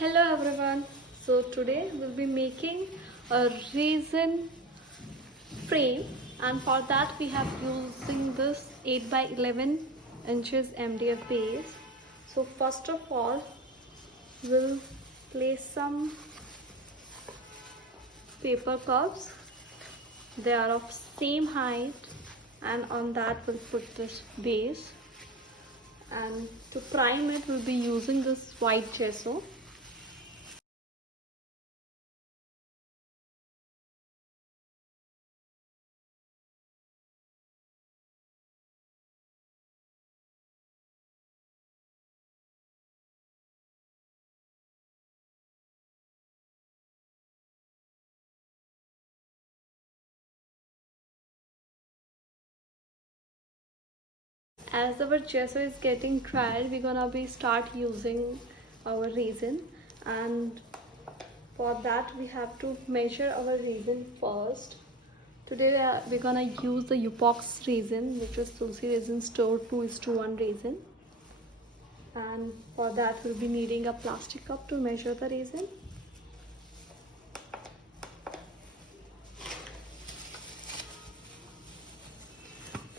Hello everyone. So today we'll be making a resin frame, and for that we have using this 8 by 11 inches MDF base. So first of all we'll place some paper cups. They are of same height, and on that we'll put this base, and to prime it we'll be using this white gesso. As our gesso is getting dried, we're gonna be start using our resin, and for that we have to measure our resin first. Today we're gonna use the epoxy resin, which is Tulsi Resin Surat 2:1 resin, and for that we'll be needing a plastic cup to measure the resin.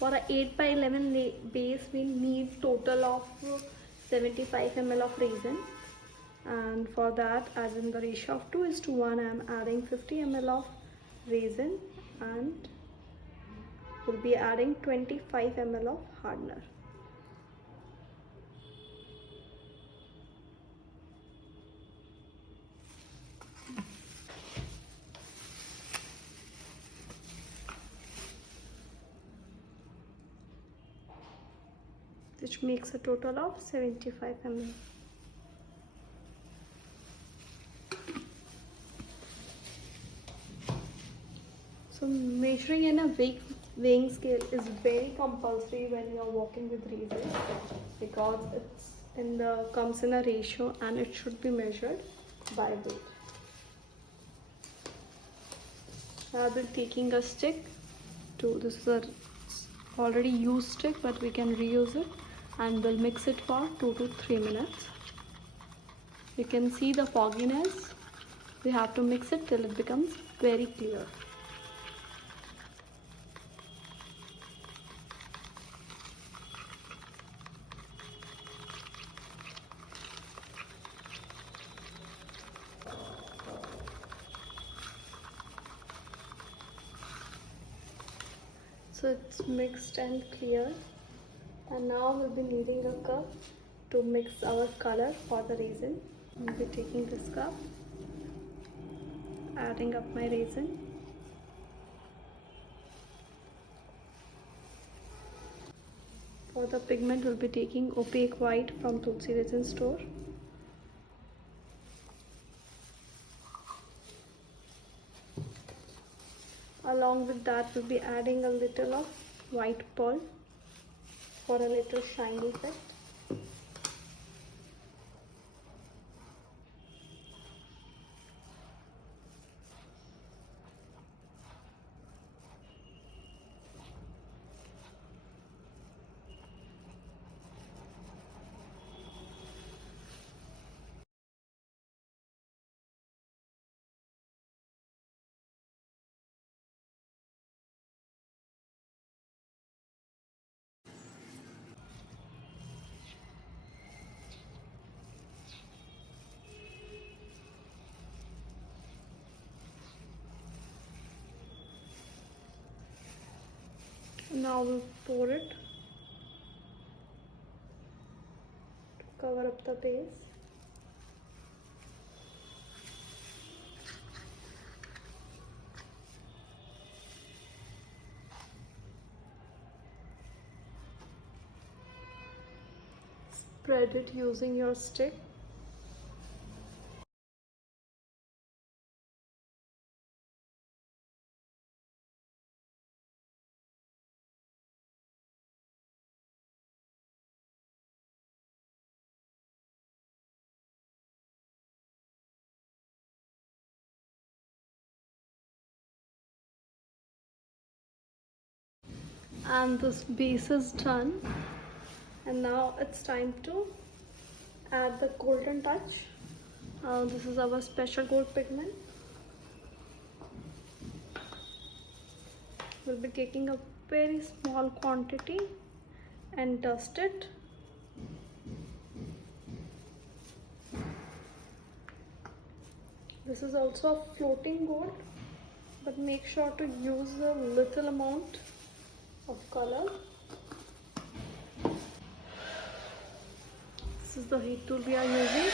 For a 8 by 11 base, we need total of 75 ml of resin, and for that, as in the ratio of 2:1, I am adding 50 ml of resin, and we'll be adding 25 ml of hardener. Which makes a total of 75 ml. So measuring in a weighing scale is very compulsory when you are working with resin, because comes in a ratio and it should be measured by weight. I will be taking a stick this is a already used stick, but we can reuse it, and we'll mix it for 2 to 3 minutes. You can see the fogginess. We have to mix it till it becomes very clear. So it's mixed and clear, and now we'll be needing a cup to mix our color for the resin. I'll be taking this cup, adding up my resin. For the pigment, we'll be taking opaque white from Tulsi Resin store. Along with that, we'll be adding a little of white pearl for a little shiny effect. Now we'll pour it to cover up the base. Spread it using your stick. And this base is done, and now it's time to add the golden touch This is our special gold pigment. We'll be taking a very small quantity and dust it. This is also a floating gold, but make sure to use a little amount of color. This is the heat tool we are using.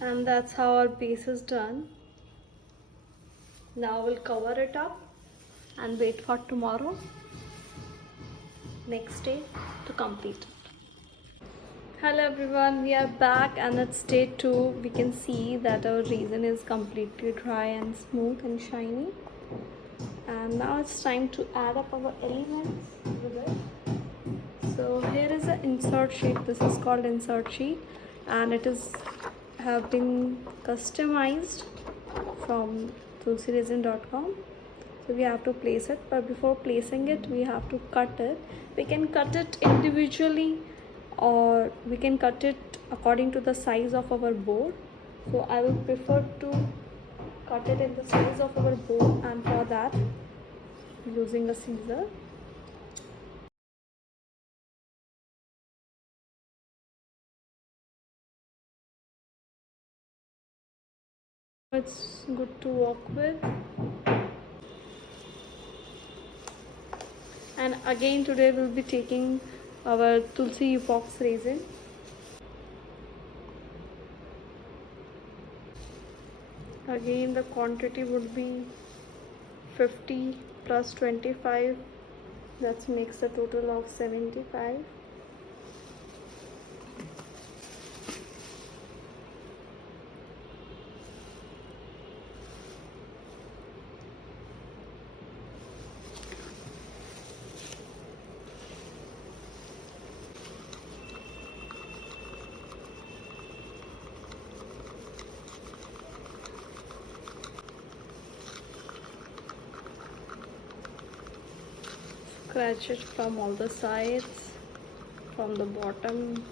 And that's how our base is done. Now we'll cover it up and wait for tomorrow, next day, to complete it. Hello everyone, we are back and it's day 2. We can see that our resin is completely dry and smooth and shiny. And now it's time to add up our elements with it. So here is an insert sheet. This is called insert sheet, and it is have been customized from tulsiresin.com. So we have to place it, but before placing it we have to cut it. We can cut it individually or we can cut it according to the size of our board. So I will prefer to cut it in the size of our board, and for that using a scissor. It's good to work with. And again today we'll be taking our Tulsi epoxy resin. Again the quantity would be 50 plus 25, that makes a total of 75. Scratch it from all the sides, from the bottom.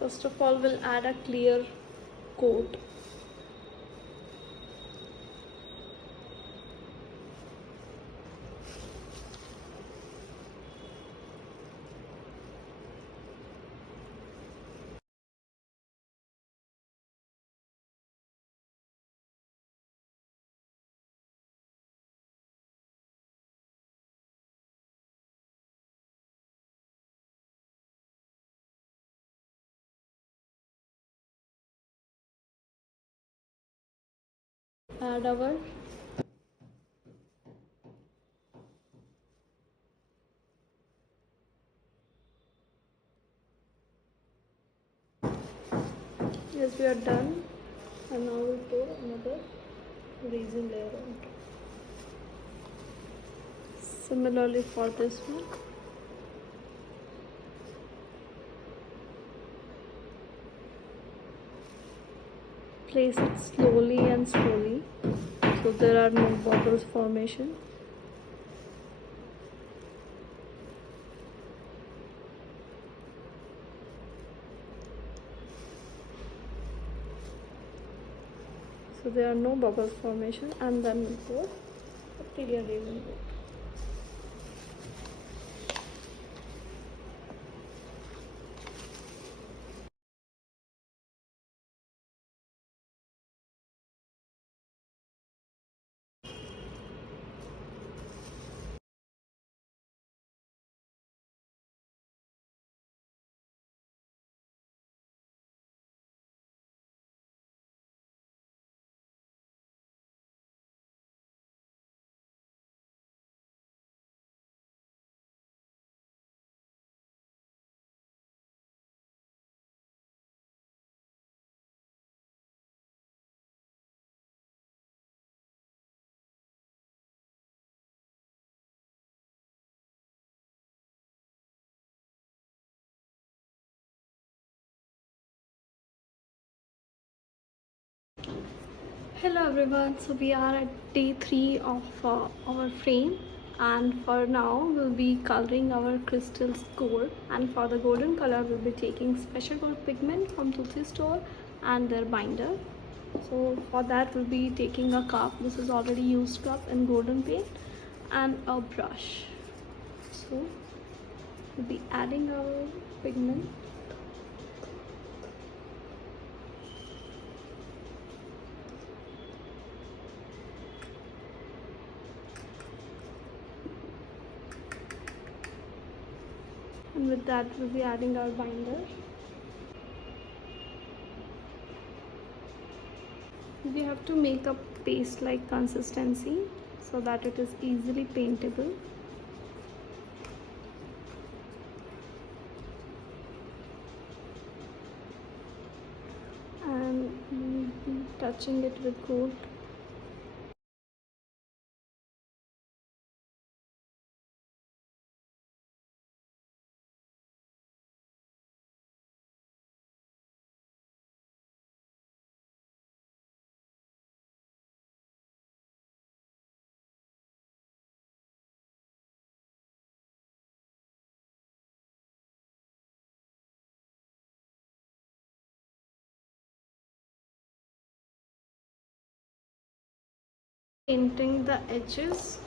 First of all, we'll add a clear coat. Add our yes, we are done, and now we'll pour another resin layer on top. Similarly for this one. Place it slowly and slowly so there are no bubbles formation. so there are no bubbles formation, and then we pour the clear resin board. Hello everyone, so we are at day 3 of our frame, and for now we'll be coloring our crystals gold, and for the golden color we'll be taking special gold pigment from Tulsi store and their binder. So for that we'll be taking a cup, this is already used cup in golden paint, and a brush. So we'll be adding our pigment. And with that we'll be adding our binder. We have to make a paste like consistency so that it is easily paintable. And we'll be touching it with gold. Painting the edges.